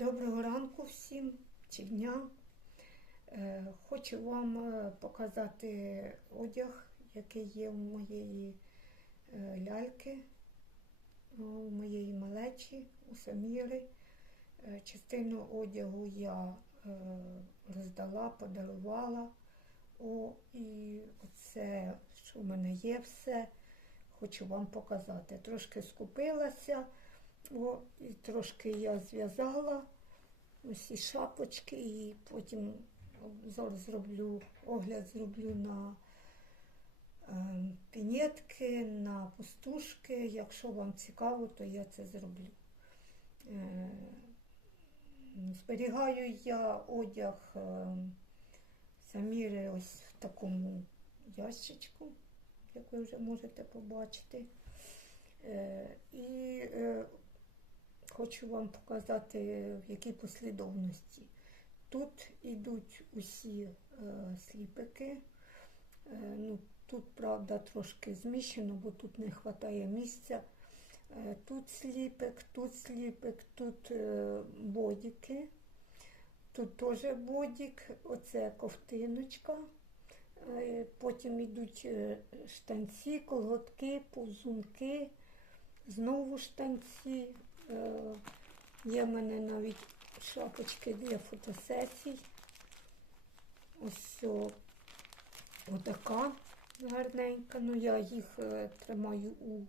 Доброго ранку всім чи дня. Е, Хочу вам е, показати одяг, який є у моєї е, ляльки, у моєї малечі, у Саміри. Частину одягу я роздала, подарувала. О, і оце, що в мене є все, хочу вам показати. Трошки скупилася. О, і трошки я зв'язала усі шапочки і потім зараз зроблю огляд зроблю на е, пінетки, на пустушки. Якщо вам цікаво, то я це зроблю. Е, зберігаю я одяг е, Саміри ось в такому ящичку, як ви вже можете побачити. Е, і е, хочу вам показати, в якій послідовності. Тут йдуть усі е, сліпики. Е, ну, тут, правда, трошки зміщено, бо тут не вистачає місця. Е, тут сліпик, тут сліпик, тут е, бодіки, тут теж бодік, оце ковтиночка. Е, Потім йдуть е, штанці, колготки, повзунки, знову штанці. Е, Є в мене навіть шапочки для фотосесій. Ось отака гарненька. Ну, я їх е, тримаю у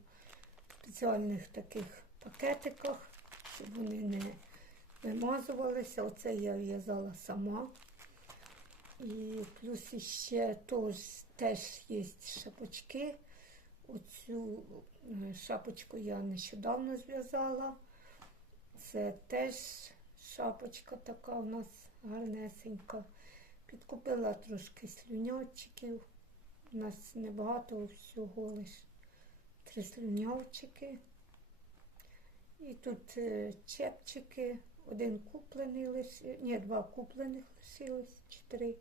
спеціальних таких пакетиках, щоб вони не вимазувалися. Оце я в'язала сама. І плюс іще теж, теж є шапочки. Оцю е, шапочку я нещодавно зв'язала. Це теж шапочка така у нас гарнесенька. Підкупила трошки слюнявчиків. У нас небагато всього лиш три слюнявчики. І тут е, чепчики. Один куплений лишився, ні, два куплених лишилось, чи три.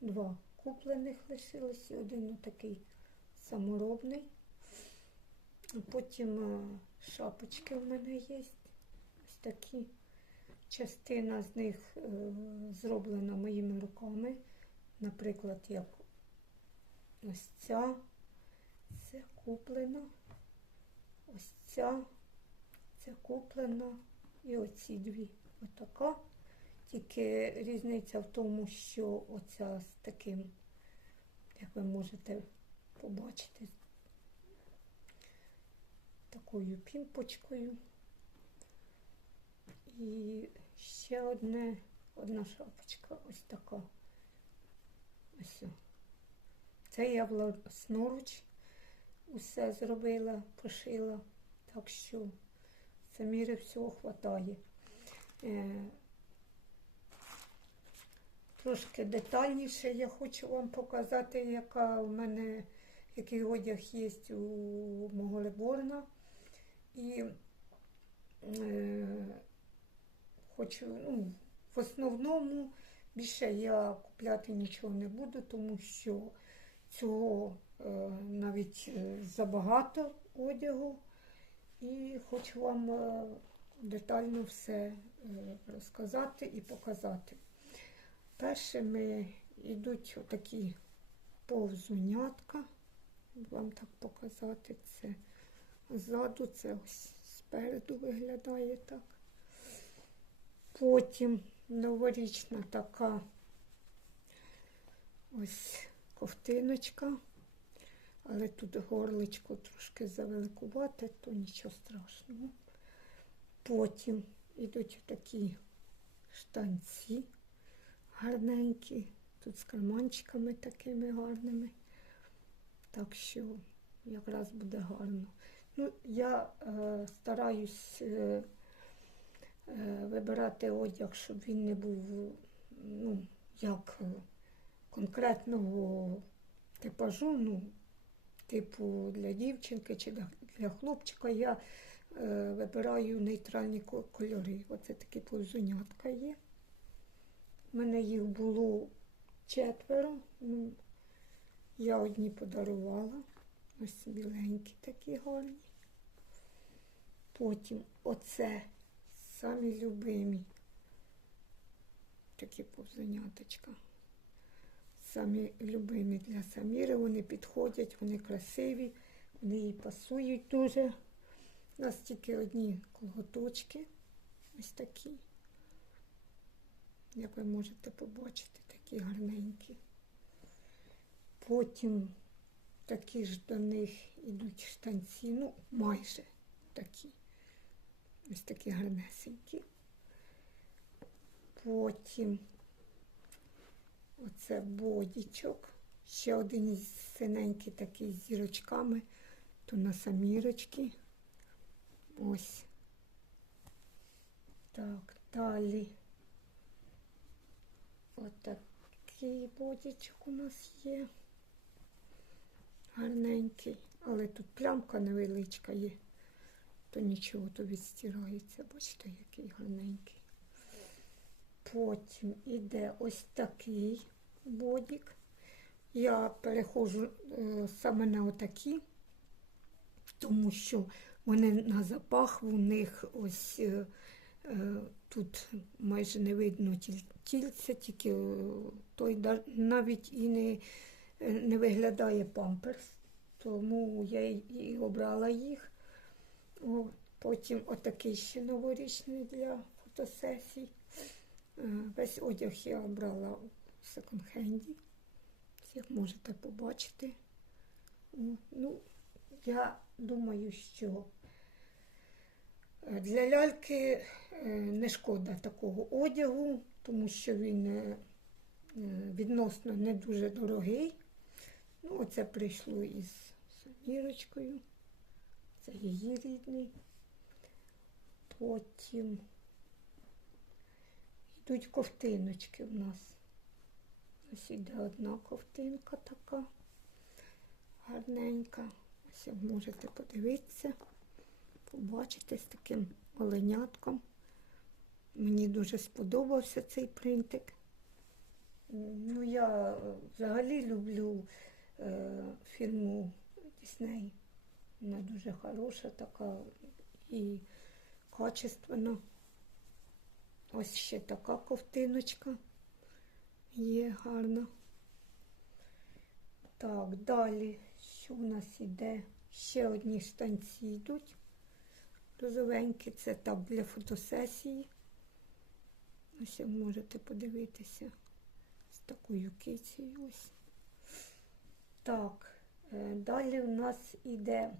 Два куплених лишилось, і один такий саморобний. Потім е, шапочки в мене є. Ось такі. Частина з них е, зроблена моїми руками. Наприклад, як ось ця, це куплена, ось ця, це куплена і оці дві. Отака. Тільки різниця в тому, що оця з таким, як ви можете побачити, такою пімпочкою. І ще одне, одна шапочка, ось така. Ось. Це я власноруч усе зробила, пошила, так що саміри всього хватає. Е, Трошки детальніше я хочу вам показати, яка у мене, який одяг є у мого Леборна. І е, хочу, ну, в основному більше я купляти нічого не буду, тому що цього е, навіть е, забагато одягу. І хочу вам е, детально все е, розказати і показати. Першими йдуть отакі повзунятка. Вам так показати це ззаду, це ось спереду виглядає так. Потім новорічна така ось ковтиночка, але тут горличко трошки завеликувати, то нічого страшного. Потім йдуть такі штанці гарненькі, тут з карманчиками такими гарними. Так що якраз буде гарно. Ну, я е, стараюсь е, е, вибирати одяг, щоб він не був, ну, як конкретного типажу, ну, типу для дівчинки чи для, хлопчика. Я е, вибираю нейтральні кольори. Оце такі повзунятка є. У мене їх було четверо. Ну, я одні подарувала. Ось біленькі такі гарні. Потім оце самі любимі. Такі повзуняточка. Самі любимі для Саміри. Вони підходять, вони красиві, вони їй пасують дуже. У нас тільки одні колготочки. Ось такі. Як ви можете побачити, такі гарненькі. Потім такі ж до них ідуть штанці, ну, майже такі. Ось такі гарнесенькі. Потім оце бодічок. Ще один із синенький такий з зірочками, то на самірочки. Ось. Так, далі. Отакий бодічок у нас є. Гарненький. Але тут плямка невеличка є. То нічого, то відстирається. Бачите, який гарненький. Потім іде ось такий бодік. Я переходжу е, саме на отакі, тому що вони на запах, у них ось е, е, тут майже не видно тільця, тільки е, той навіть і не, не виглядає памперс. Тому я і обрала їх. О, потім отакий ще новорічний для фотосесій. Е, Весь одяг я обрала у секонд-хенді. Як можете побачити. Ну, я думаю, що е, для ляльки е, не шкода такого одягу, тому що він відносно не дуже дорогий. Ну, оце прийшло із Самірочкою. Це її рідний. Потім йдуть ковтиночки в нас. Ось іде одна ковтинка така гарненька. Ось можете подивитися, побачити з таким оленятком. Мені дуже сподобався цей принтик. Ну, я е, взагалі люблю е, фірму Disney. Вона дуже хороша така і качественна. Ось ще така ковтиночка є гарна. Так, далі, що у нас іде? Ще одні штанці йдуть. Розовенькі, це так для фотосесії. Ось можете подивитися з такою кицею ось. Так, е, далі у нас іде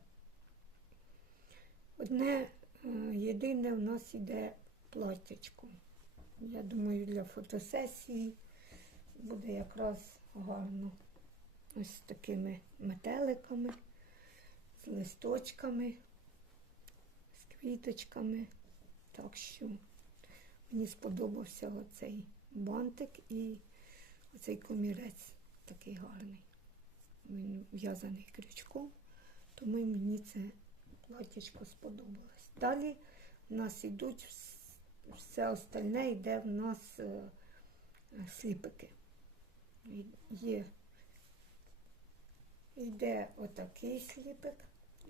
одне е, єдине у нас іде платтячко. Я думаю, для фотосесії буде якраз гарно. Ось з такими метеликами, з листочками, з квіточками. Так що мені сподобався оцей бантик і оцей комірець такий гарний. Він в'язаний крючком, тому мені це платтячко сподобалось. Далі у нас йдуть все остальне йде в нас е, сліпики. Є йде отакий сліпик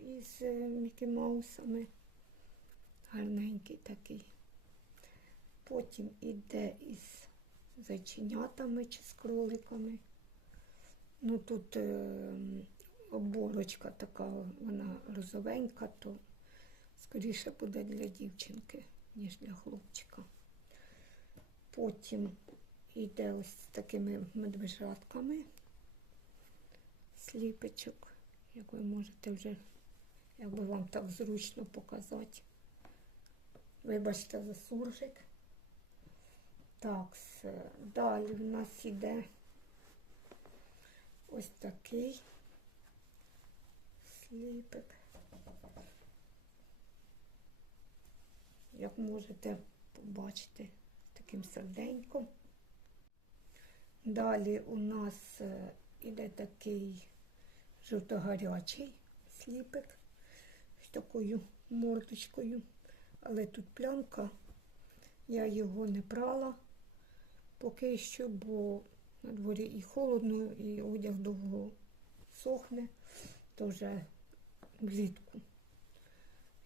із е, Мікі Маусами. Гарненький такий. Потім іде із зайченятами чи з кроликами. Ну тут е, оборочка така, вона розовенька, то скоріше буде для дівчинки, ніж для хлопчика. Потім йде ось з такими медвежатками сліпечок, як ви можете вже, якби вам так зручно показати. Вибачте за суржик. Так, далі в нас іде ось такий сліпик. Як можете побачити, таким серденьком. Далі у нас е, іде такий жовтогарячий сліпик з такою мордочкою. Але тут плямка, я його не прала поки що, бо на дворі і холодно, і одяг довго сохне, то вже влітку.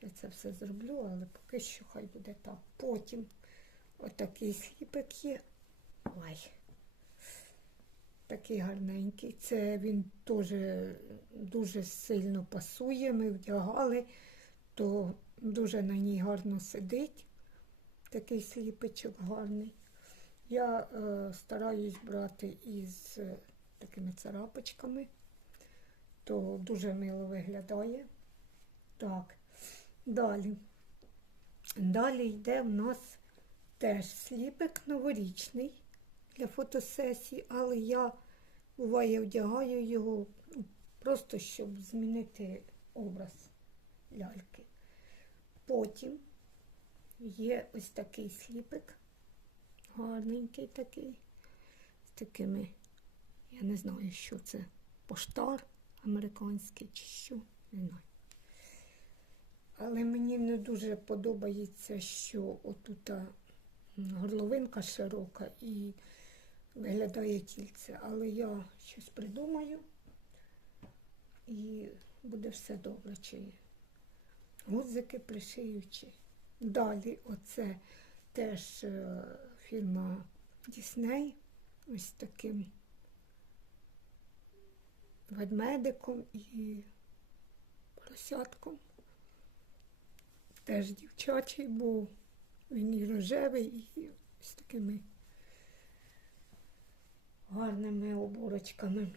Я це все зроблю, але поки що хай буде так. Потім отакий сліпик є. Ой. Такий гарненький. Це він теж дуже сильно пасує. Ми вдягали, то дуже на ній гарно сидить. Такий сліпичок гарний. Я е, стараюсь брати із е, такими царапочками, то дуже мило виглядає. Так, далі. Далі йде в нас теж сліпик новорічний для фотосесії, але я буває вдягаю його просто щоб змінити образ ляльки. Потім є ось такий сліпик, гарненький такий, з такими, я не знаю, що це, поштар американський чи що, не знаю. Але мені не дуже подобається, що отута горловинка широка і виглядає тільце. Але я щось придумаю і буде все добре. Чи гудзики пришию, чи далі оце теж фірма Дісней. Ось таким ведмедиком і поросятком. Теж дівчачий, бо він і рожевий, і з такими гарними оборочками.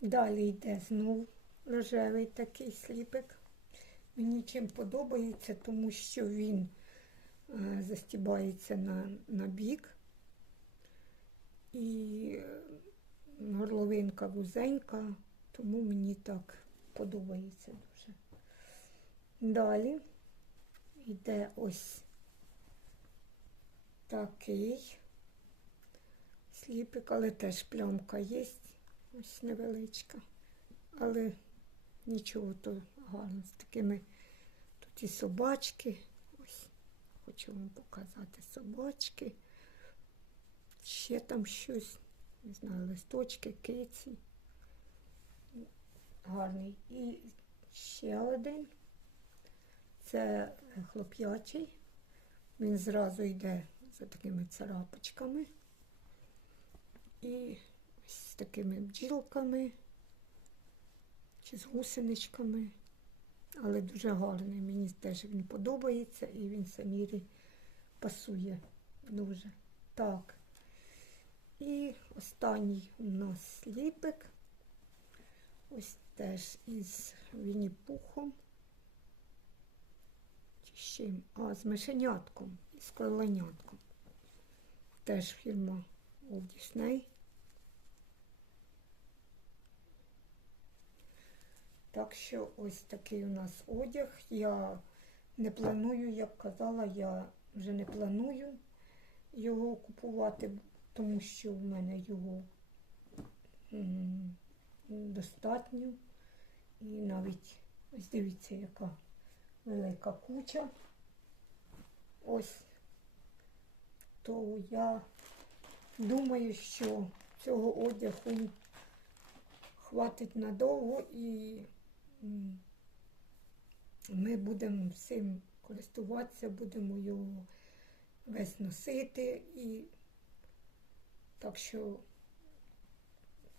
Далі йде знов рожевий такий сліпик. Мені чим подобається, тому що він застібається на, на бік. І е, горловинка вузенька, тому мені так подобається дуже. Далі йде ось такий сліпик, але теж плямка є, ось невеличка. Але нічого то гарно з такими тут і собачки. Хочу вам показати собачки. Ще там щось, не знаю, листочки, киці. Гарний. І ще один. Це хлоп'ячий. Він зразу йде за такими царапочками. І з такими бджілками чи з гусеничками. Але дуже гарний. Мені теж він подобається і він самірі пасує дуже. Так. І останній у нас сліпик. Ось теж із Вінні-Пухом. Чи з чим? А, з мишенятком, з кроленятком. Теж фірма Walt Disney. Так що ось такий у нас одяг. Я не планую, як казала, я вже не планую його купувати, тому що в мене його достатньо. І навіть ось дивіться, яка велика куча. Ось то я думаю, що цього одягу хватить надовго і ми будемо всім користуватися, будемо його весь носити і так що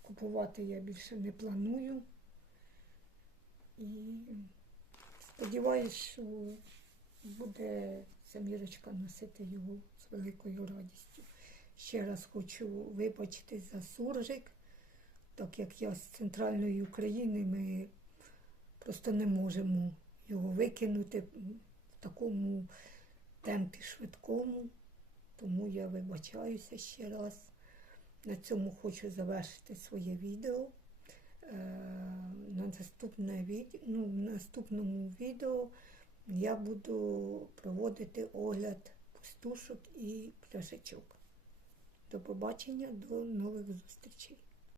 купувати я більше не планую. І сподіваюся, що буде Самірочка носити його з великою радістю. Ще раз хочу вибачитись за суржик, так як я з центральної України, ми просто не можемо його викинути в такому темпі швидкому. Тому я вибачаюся ще раз. На цьому хочу завершити своє відео. Е, На наступне ну, в наступному відео я буду проводити огляд пустушок і пляшечок. До побачення, до нових зустрічей.